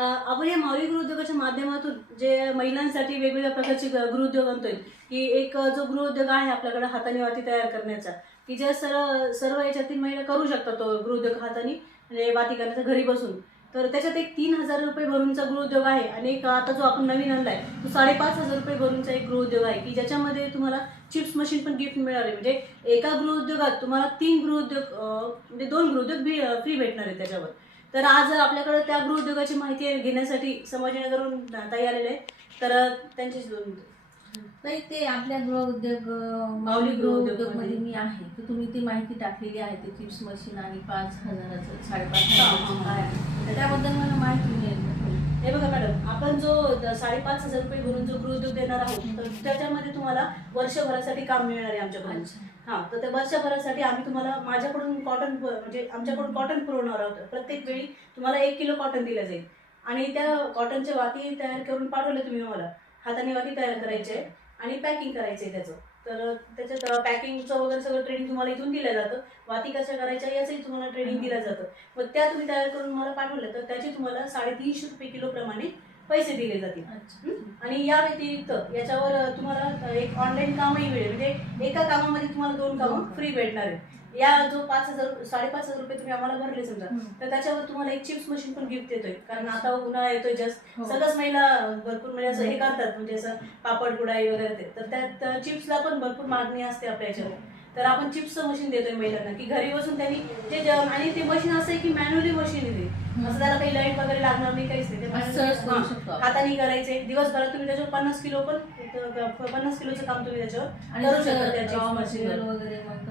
आपण या माऊली गृहउद्योगाच्या माध्यमातून जे महिलांसाठी वेगवेगळ्या प्रकारचे गृहउद्योग आणतोय की एक जो गृहउद्योग आहे आपल्याकडे हाताने वाती तयार करण्याचा की ज्या सर्व सर्व याच्यातील महिला करू शकतात तो गृहउद्योग हाताने म्हणजे वाती करण्याचा घरी बसून. तर त्याच्यात एक तीन हजार रुपये भरूनचा गृहउद्योग आहे आणि एक आता जो आपण नवीन आणलाय तो साडेपाच हजार रुपये भरूनचा एक गृहउद्योग आहे की ज्याच्यामध्ये तुम्हाला चिप्स मशीन पण गिफ्ट मिळणार आहे म्हणजे एका गृहउद्योगात तुम्हाला तीन गृहउद्योग म्हणजे दोन गृहउद्योग फ्री भेटणार आहे त्याच्यावर. तर आज आपल्याकडे त्या गृहउद्योगाची माहिती घेण्यासाठी संभाजीनगरहून ताई आलेले आहेत तर त्यांच्याशी दोन नाही ते आपल्या गृहउद्योग माऊली गृहउद्योगमध्ये. मी आहे तर तुम्ही ती माहिती टाकलेली आहे ते चिप्स मशीन आणि पाच हजाराचं साडेपाच हा, हा, हजाराचं हा. काय आहे. तर त्याबद्दल मला माहिती मिळेल का थोडी? हे बघा मॅडम आपण जो द- साडेपाच हजार रुपये भरून जो गृहउद्योग देणार आहोत तर त्याच्यामध्ये तुम्हाला वर्षभरासाठी काम मिळणार आहे आमच्याकडून. हा तर त्या वर्षभरासाठी आम्ही तुम्हाला माझ्याकडून कॉटन म्हणजे आमच्याकडून कॉटन पुरवणार आहोत. प्रत्येक वेळी तुम्हाला एक किलो कॉटन दिलं जाईल. आणि त्या कॉटनच्या वाती तयार करून पाठवले तुम्ही मला हाताने वाती तयार करायचे आहे आणि पॅकिंग करायचं आहे त्याचं. तर त्याच्यात पॅकिंगचं वगैरे सगळं ट्रेनिंग तुम्हाला इथून दिलं जातं. वाती कशा करायच्या याचंही तुम्हाला ट्रेनिंग दिलं जातं. मग त्या तुम्ही तयार करून मला पाठवलं तर त्याचे तुम्हाला साडेतीनशे रुपये किलो प्रमाणे पैसे दिले जातील. आणि या व्यतिरिक्त याच्यावर तुम्हाला एक ऑनलाईन कामही मिळेल. म्हणजे एका कामामध्ये तुम्हाला दोन कामं फ्री भेटणार आहे या जो पाच हजार साडेपाच हजार रुपये तुम्ही आम्हाला भरले समजा. तर त्याच्यावर तुम्हाला एक चिप्स मशीन पण गिफ्ट देतोय. कारण आता उन्हाळा येतोय जस्ट हो. सगळ्याच महिला भरपूर म्हणजे असं हे करतात. म्हणजे असं पापड कुडाई वगैरे ते. तर त्या चिप्सला पण भरपूर मागणी असते आपल्या याच्यावर. तर आपण चिप्सचं मशीन देतोय महिलांना की घरी बसून त्यांनी ते ज- आणि ते मशीन असं आहे की मॅन्युअली मशीन आहे ते. असं त्याला काही लाइट वगैरे लागणार नाही काहीच नाही. हाताने करायचे दिवसभरात तुम्ही त्याच्यावर पन्नास किलो पण पन्नास किलोचं काम तुम्ही त्याच्यावर करू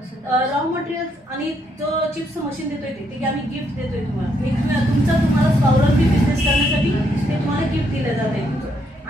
शकता? रॉ मटेरियल आणि जो चिप्स मशीन देतोय ते आम्ही गिफ्ट देतोय तुम्हाला एक तुम्ही- तुमचा तुम्हाला स्वावलंबी बिझनेस करण्यासाठी ते तुम्हाला गिफ्ट दिलं जाते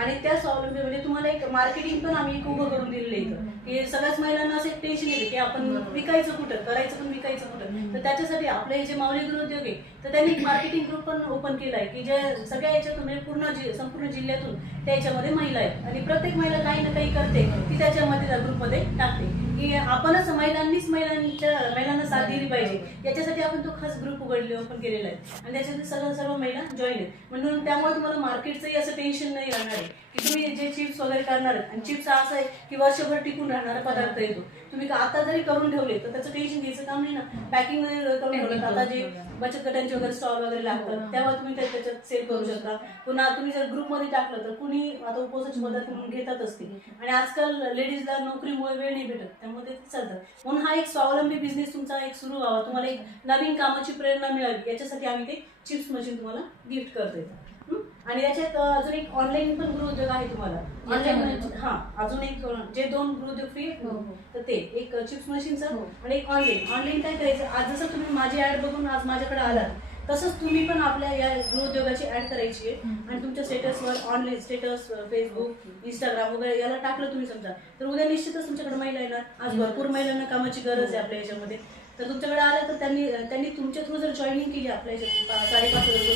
आणि त्या स्वावलंबी म्हणजे तुम्हाला एक मार्केटिंग पण आम्ही एक उभं करून दिलेलं आहे इथं. की सगळ्याच महिलांना असं एक टेन्शन येते की आपण विकायचं कुठं करायचं पण विकायचं कुठं. तर त्याच्यासाठी आपले हे जे मावळी गृहउद्योग आहे तर त्यांनी एक मार्केटिंग ग्रुप पण ओपन केला आहे की ज्या सगळ्या याच्यातून म्हणजे पूर्ण जि- संपूर्ण जिल्ह्यातून त्या याच्यामध्ये महिला आहेत. आणि प्रत्येक महिला काही ना काही करते ती त्याच्यामध्ये त्या ग्रुपमध्ये टाकते. की आपणच महिलांनीच महिलांच्या महिलांना साथ दिली पाहिजे. याच्यासाठी आपण तो खास ग्रुप उघडले ओपन केलेला आहे. आणि त्याच्यात सर्व सर्व महिला जॉईन आहेत. म्हणून त्यामुळे तुम्हाला मार्केटचंही असं टेन्शन नाही राहणार आहे. की तुम्ही जे चिप्स वगैरे करणार आहेत आणि चिप्स असं आहे की वर्षभर टिकून राहणारा पदार्थ येतो तुम्ही आता जरी करून ठेवले तर त्याचं टेन्शन घ्यायचं काम नाही ना. पॅकिंग करून ठेवलं आता जे बचत गटांचे वगैरे स्टॉल वगैरे लागतात तेव्हा तुम्ही त्याच्यात सेल करू शकता. पुन्हा तुम्ही जर ग्रुपमध्ये टाकलं तर कुणी आता उपवासाची मदत म्हणून घेतात असते आणि आजकाल लेडीजला नोकरीमुळे वेळ नाही भेटत. त्यामुळे ते चालतं. म्हणून हा एक स्वावलंबी बिझनेस तुमचा एक सुरू व्हावा. तुम्हाला एक नवीन कामाची प्रेरणा मिळावी. याच्यासाठी आम्ही ते चिप्स मशीन तुम्हाला गिफ्ट करतोय. हं? आणि याच्यात अजून एक ऑनलाईन पण गृहउद्योग आहे तुम्हाला. ऑनलाईन हा अजून एक जे दोन गृहउद्योग फ्री हो, हो. तर ते एक चिप्स मशीनचं हो. आणि एक ऑनलाईन ऑनलाईन काय करायचं? आज जसं तुम्ही माझी ऍड बघून आज माझ्याकडे आलात तसंच तुम्ही पण आपल्या या गृहउद्योगाची ऍड करायची आहे. आणि तुमच्या स्टेटसवर ऑनलाईन स्टेटस फेसबुक इंस्टाग्राम वगैरे याला टाकलं तुम्ही समजा. तर उद्या निश्चितच तुमच्याकडे महिला येणार. आज भरपूर महिलांना कामाची गरज आहे आपल्या याच्यामध्ये. तर तुमच्याकडे आलं तर त्यांनी त्यांनी तुमच्या थ्रू जर जॉईनिंग केली आपल्या याच्यात साडेपाच हजार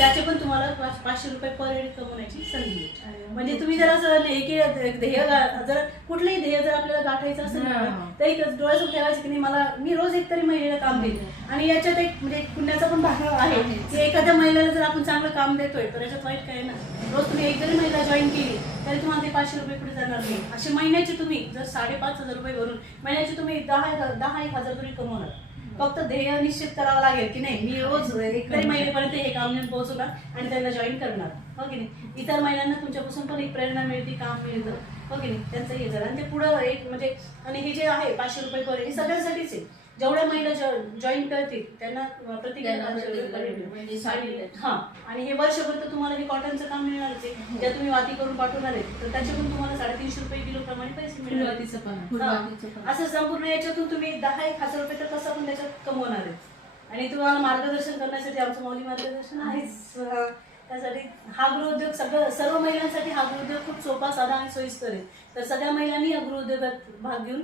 त्याचे पण तुम्हाला पाच- पाचशे रुपये पर हेड कमवण्याची संधी आहे अरे वा. म्हणजे तुम्ही जर असं हे की ध्येय गा- जर कुठलंही ध्येय जर आपल्याला गाठायचं असेल ना हा. तर एक डोळ्यासमोर ठेवायचं की नाही मला मी रोज एक तरी महिलेला काम देईल आणि याच्यात एक म्हणजे एक पुण्याचा पण भाग आहे आहे. की एखाद्या महिलेला जर आपण चांगलं काम देतोय तर याच्यात वाईट काय ना रोज तुम्ही एक जरी महिला जॉईन केली तरी तुम्हाला ते पाचशे रुपये पुढे जाणार नाही असे महिन्याचे तुम्ही जर साडेपाच हजार रुपये भरून महिन्याचे तुम्ही दहा एक- दहा एक हजार तरी कमवणार फक्त ध्येय निश्चित करावं लागेल की नाही? मी रोज एक तरी महिलेपर्यंत हे काम नेऊन पोहोचवणार आणि त्यांना जॉईन करणार. हो की नाही? इतर महिलांना तुमच्यापासून पण एक प्रेरणा मिळते काम मिळतं. हो की नाही? त्यांचं हे झालं आणि ते पुढं एक म्हणजे आणि हे जे आहे पाचशे रुपये पर्यंत हे सगळ्यांसाठीच आहे. जेवढ्या महिला जॉईन करतील त्यांना प्रति त्यांना पाचशे रुपये प्रत्येकाला per head. म्हणजे भेटेल. हा. आणि हे वर्षभर तर तुम्हाला हे कॉटनचं काम मिळणारच आहे. ज्या तुम्ही वाती करून पाठवणार आहे तर त्याच्यातून तुम्हाला साडेतीनशे रुपये किलो प्रमाणे पैसे मिळणार पण हा. पण असं संपूर्ण याच्यातून तुम्ही दहा एक हजार रुपये तर कसं पण त्याच्यात कमवणार आहे आणि तुम्हाला मार्गदर्शन करण्यासाठी आमचं मौली मार्गदर्शन आहेच. हा. त्यासाठी हा गृहउद्योग सगळं सर्व महिलांसाठी हा गृहउद्योग खूप सोपा साधा आणि सोयीस्कर आहे. तर सगळ्या महिलांनी या गृहउद्योगात भाग घेऊन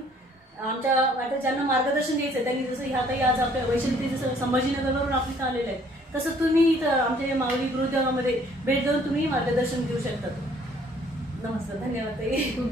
आमच्या वाटेत ज्यांना मार्गदर्शन द्यायचं त्यांनी जसं ह्या काही आज आपल्या वैशिष्ट्य जसं संभाजीनगरवरून आपल्या इथं आलेलं आहे तसं तुम्ही इथं आमच्या या माऊली भेट देऊन तुम्ही मार्गदर्शन घेऊ शकता. नमस्कार धन्यवाद ताई.